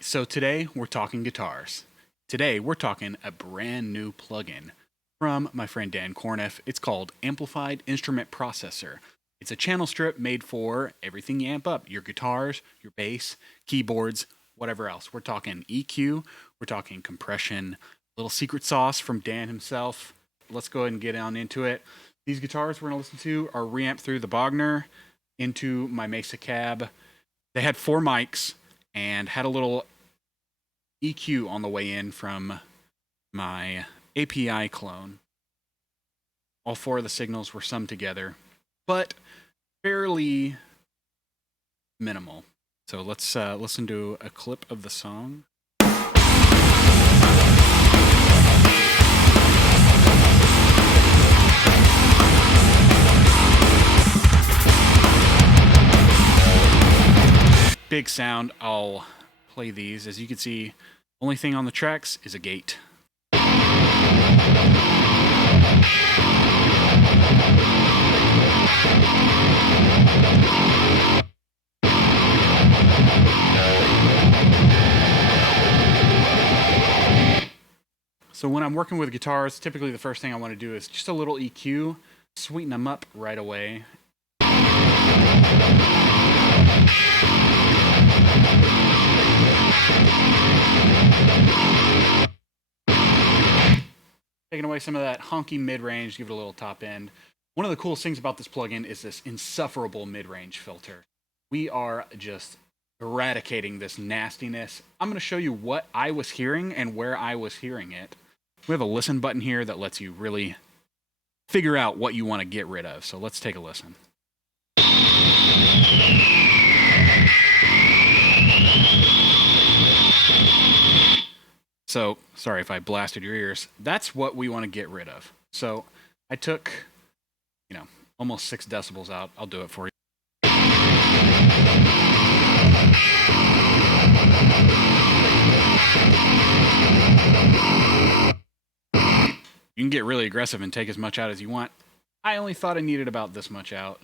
right, so today we're talking guitars. Today we're talking a brand new plugin from my friend Dan Korneff. It's called Amplified Instrument Processor. It's a channel strip made for everything you amp up, your guitars, your bass, keyboards, whatever else. We're talking EQ, we're talking compression, little secret sauce from Dan himself. Let's go ahead and get on into it. These guitars we're going to listen to are reamped through the Bogner into my Mesa cab. They had 4 mics and had a little EQ on the way in from my API clone. All 4 of the signals were summed together, but fairly minimal. So let's listen to a clip of the song. Big sound. I'll play these. As you can see, only thing on the tracks is a gate. So when I'm working with guitars, typically the first thing I want to do is just a little EQ, sweeten them up right away. Taking away some of that honky mid-range, give it a little top end. One of the coolest things about this plugin is this Insufferable mid-range filter. We are just eradicating this nastiness. I'm going to show you what I was hearing and where I was hearing it. We have a listen button here that lets you really figure out what you want to get rid of. So let's take a listen. So, sorry if I blasted your ears. That's what we want to get rid of. So, I took, almost 6 decibels out. I'll do it for you. You can get really aggressive and take as much out as you want. I only thought I needed about this much out.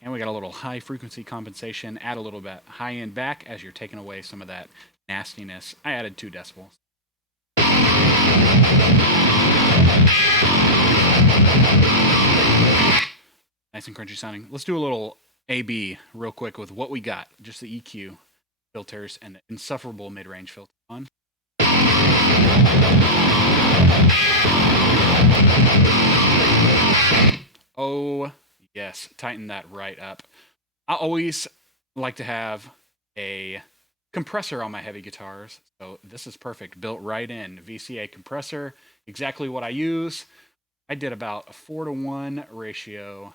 And we got a little high frequency compensation. Add a little bit high end back as you're taking away some of that nastiness. I added 2 decibels. Nice and crunchy sounding. Let's do a little A/B real quick with what we got. Just the EQ filters and the Insufferable mid-range filter on. Oh, yes. Tighten that right up. I always like to have a compressor on my heavy guitars, so this is perfect. Built right in. Vca Compressor, exactly what I use. I did about a 4-to-1 ratio.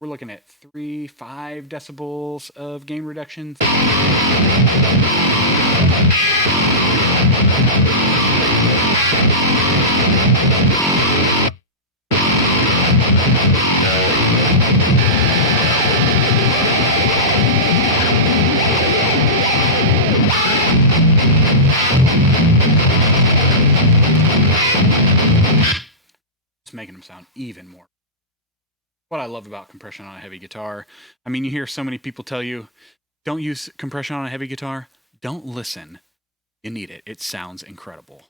We're looking at 3-5 decibels of gain reduction. It's making them sound even more. What I love about compression on a heavy guitar. I mean, you hear so many people tell you, don't use compression on a heavy guitar. Don't listen. You need it. It sounds incredible.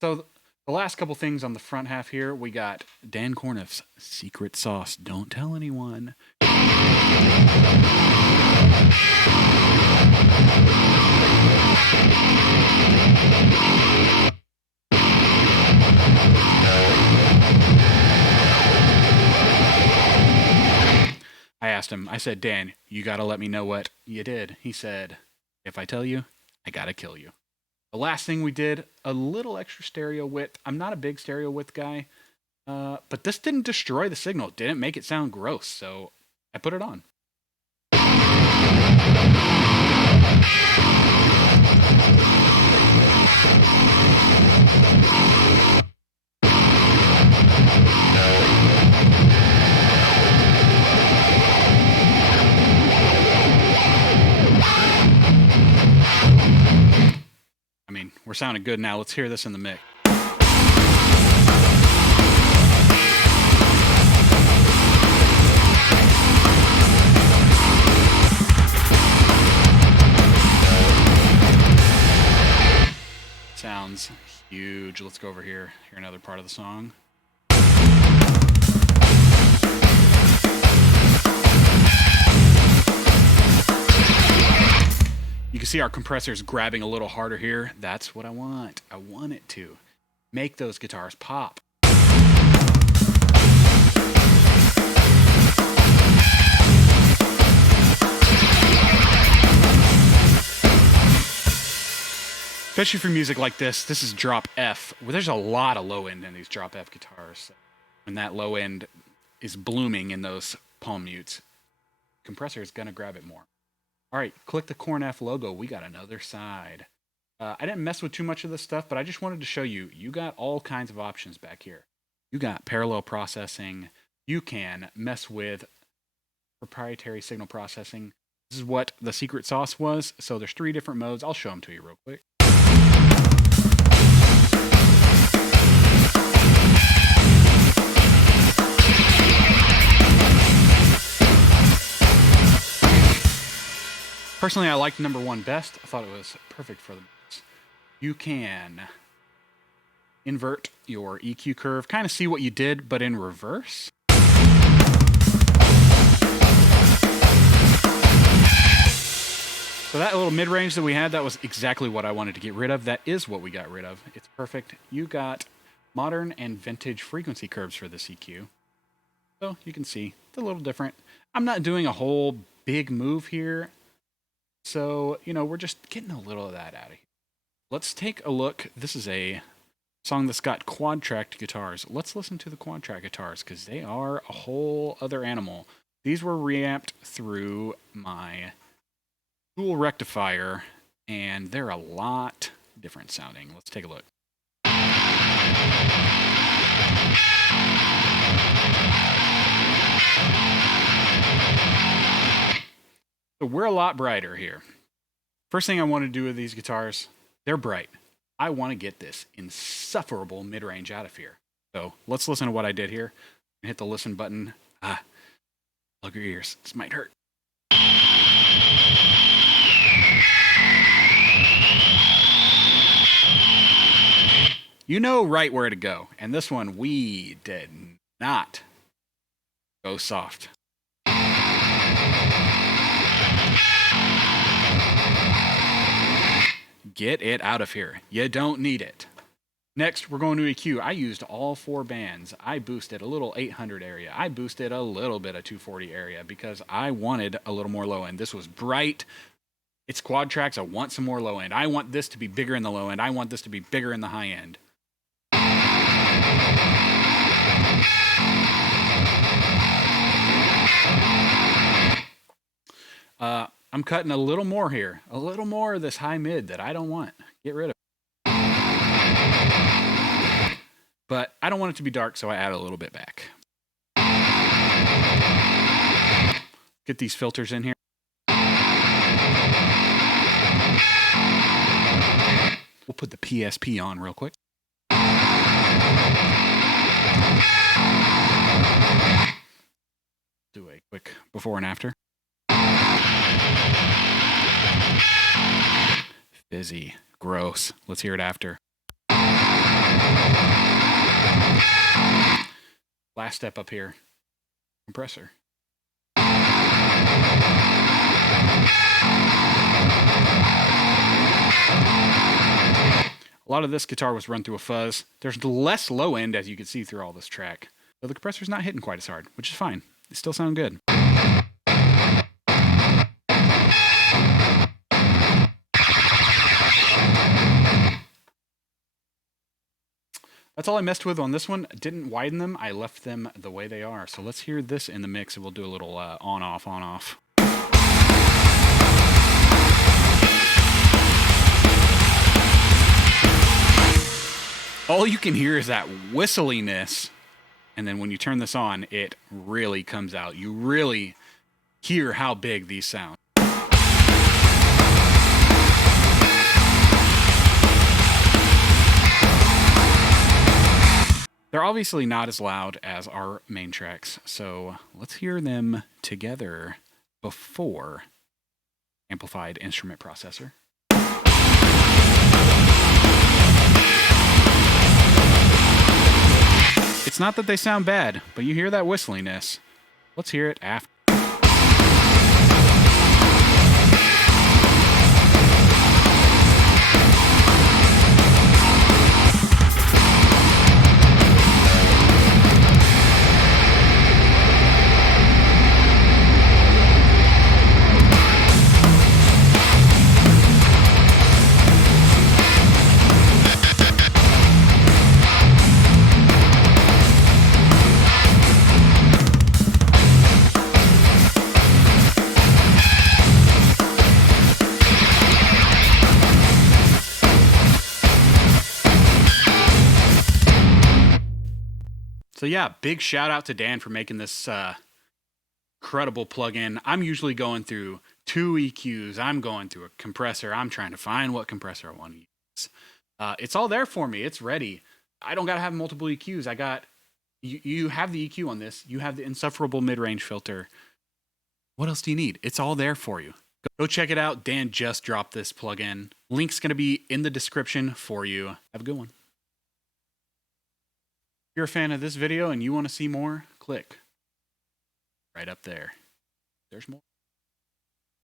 So the last couple things on the front half here, we got Dan Korneff's secret sauce. Don't tell anyone. I asked him, I said, Dan, you got to let me know what you did. He said, if I tell you, I got to kill you. The last thing we did, a little extra stereo width. I'm not a big stereo width guy, but this didn't destroy the signal. It didn't make it sound gross, so I put it on. We're sounding good now. Let's hear this in the mix. go over here, hear another part of the song. You can see our compressor's grabbing a little harder here. That's what I want. I want it to make those guitars pop. Especially for music like this is drop F. Well, there's a lot of low end in these drop F guitars. When that low end is blooming in those palm mutes, compressor is going to grab it more. All right, click the Korneff logo. We got another side. I didn't mess with too much of this stuff, but I just wanted to show you, you got all kinds of options back here. You got parallel processing. You can mess with proprietary signal processing. This is what the secret sauce was. So there's 3 different modes. I'll show them to you real quick. Personally, I liked number 1 best. I thought it was perfect for the mix. You can invert your EQ curve, kind of see what you did, but in reverse. So that little mid-range that we had, that was exactly what I wanted to get rid of. That is what we got rid of. It's perfect. You got modern and vintage frequency curves for this EQ. So you can see it's a little different. I'm not doing a whole big move here. So, you know, we're just getting a little of that out of here. Let's take a look. This is a song that's got quad-tracked guitars. Let's listen to the quad-track guitars because they are a whole other animal. These were reamped through my dual rectifier, and they're a lot different sounding. Let's take a look. So we're a lot brighter here. First thing I want to do with these guitars, they're bright. I want to get this insufferable mid-range out of here. So let's listen to what I did here. Hit the listen button. Plug your ears. This might hurt. You know right where to go. And this one, we did not go soft. Get it out of here. You don't need it. Next, we're going to EQ. I used all 4 bands. I boosted a little 800 area. I boosted a little bit of 240 area because I wanted a little more low end. This was bright. It's quad tracks. I want some more low end. I want this to be bigger in the low end. I want this to be bigger in the high end. I'm cutting a little more here. A little more of this high mid that I don't want. Get rid of it. But I don't want it to be dark, so I add a little bit back. Get these filters in here. We'll put the PSP on real quick. Do a quick before and after. Fizzy. Gross. Let's hear it after. Last step up here. Compressor. A lot of this guitar was run through a fuzz. There's less low end, as you can see through all this track. But the compressor's not hitting quite as hard, which is fine. It still sounds good. That's all I messed with on this one. Didn't widen them. I left them the way they are. So let's hear this in the mix, and we'll do a little on-off, on-off. All you can hear is that whistliness, and then when you turn this on, it really comes out. You really hear how big these sound. They're obviously not as loud as our main tracks, so let's hear them together before amplified instrument processor. It's not that they sound bad, but you hear that whistliness. Let's hear it after. So yeah, big shout out to Dan for making this incredible plugin. I'm usually going through 2 EQs. I'm going through a compressor. I'm trying to find what compressor I want to use. It's all there for me. It's ready. I don't got to have multiple EQs. I got, you have the EQ on this. You have the Insufferable mid-range filter. What else do you need? It's all there for you. Go check it out. Dan just dropped this plugin. Link's going to be in the description for you. Have a good one. If you're a fan of this video and you want to see more, click right up there. There's more.